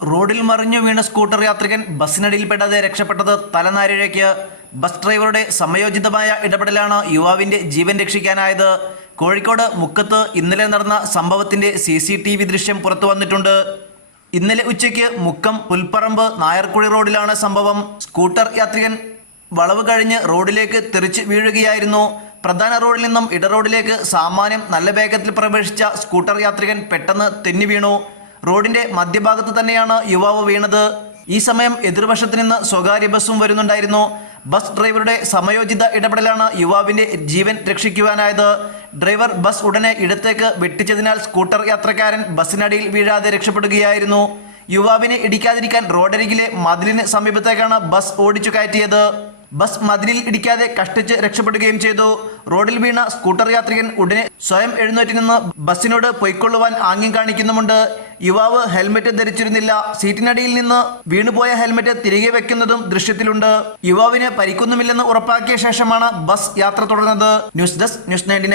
റോഡിൽ മറിഞ്ഞു വീണ സ്കൂട്ടർ യാത്രികൻ ബസ്സിനടിയിൽപ്പെടാതെ രക്ഷപ്പെട്ടത് തലനാരിഴയ്ക്ക്. ബസ് ഡ്രൈവറുടെ സമയോചിതമായ ഇടപെടലാണ് യുവാവിന്റെ ജീവൻ രക്ഷിക്കാനായത്. കോഴിക്കോട് മുക്കത്ത് ഇന്നലെ നടന്ന സംഭവത്തിന്റെ സി സി ടി വി ദൃശ്യം പുറത്തു വന്നിട്ടുണ്ട്. ഇന്നലെ ഉച്ചയ്ക്ക് മുക്കം പുൽപ്പറമ്പ് നായർക്കുഴി റോഡിലാണ് സംഭവം. സ്കൂട്ടർ യാത്രികൻ വളവ് കഴിഞ്ഞ് റോഡിലേക്ക് തെറിച്ച് വീഴുകയായിരുന്നു. പ്രധാന റോഡിൽ നിന്നും ഇടറോഡിലേക്ക് സാമാന്യം നല്ല വേഗത്തിൽ പ്രവേശിച്ച സ്കൂട്ടർ യാത്രികൻ പെട്ടെന്ന് തെന്നി വീണു. റോഡിന്റെ മധ്യഭാഗത്ത് തന്നെയാണ് യുവാവ് വീണത്. ഈ സമയം എതിർവശത്ത് നിന്ന് സ്വകാര്യ ബസ്സും വരുന്നുണ്ടായിരുന്നു. ബസ് ഡ്രൈവറുടെ സമയോചിത ഇടപെടലാണ് യുവാവിന്റെ ജീവൻ രക്ഷിക്കുവാനായത്. ഡ്രൈവർ ബസ് ഉടനെ ഇടത്തേക്ക് വെട്ടിച്ചതിനാൽ സ്കൂട്ടർ യാത്രക്കാരൻ ബസ്സിനടിയിൽ വീഴാതെ രക്ഷപ്പെടുകയായിരുന്നു. യുവാവിനെ ഇടിക്കാതിരിക്കാൻ റോഡരികിലെ മതിലിന് സമീപത്തേക്കാണ് ബസ് ഓടിച്ചു കയറ്റിയത്. ബസ് മതിലിൽ ഇടിക്കാതെ കഷ്ടിച്ച് രക്ഷപ്പെടുകയും ചെയ്തു. റോഡിൽ വീണ സ്കൂട്ടർ യാത്രികൻ ഉടനെ സ്വയം എഴുന്നേറ്റ് നിന്ന് ബസ്സിനോട് പൊയ്ക്കൊള്ളുവാൻ ആംഗ്യം കാണിക്കുന്നുമുണ്ട്. യുവാവ് ഹെൽമെറ്റ് ധരിച്ചിരുന്നില്ല. സീറ്റിനടിയിൽ നിന്ന് വീണുപോയ ഹെൽമെറ്റ് തിരികെ വെക്കുന്നതും ദൃശ്യത്തിലുണ്ട്. യുവാവിന് പരിക്കൊന്നുമില്ലെന്ന് ഉറപ്പാക്കിയ ശേഷമാണ് ബസ് യാത്ര തുടർന്നത്. News desk news ninety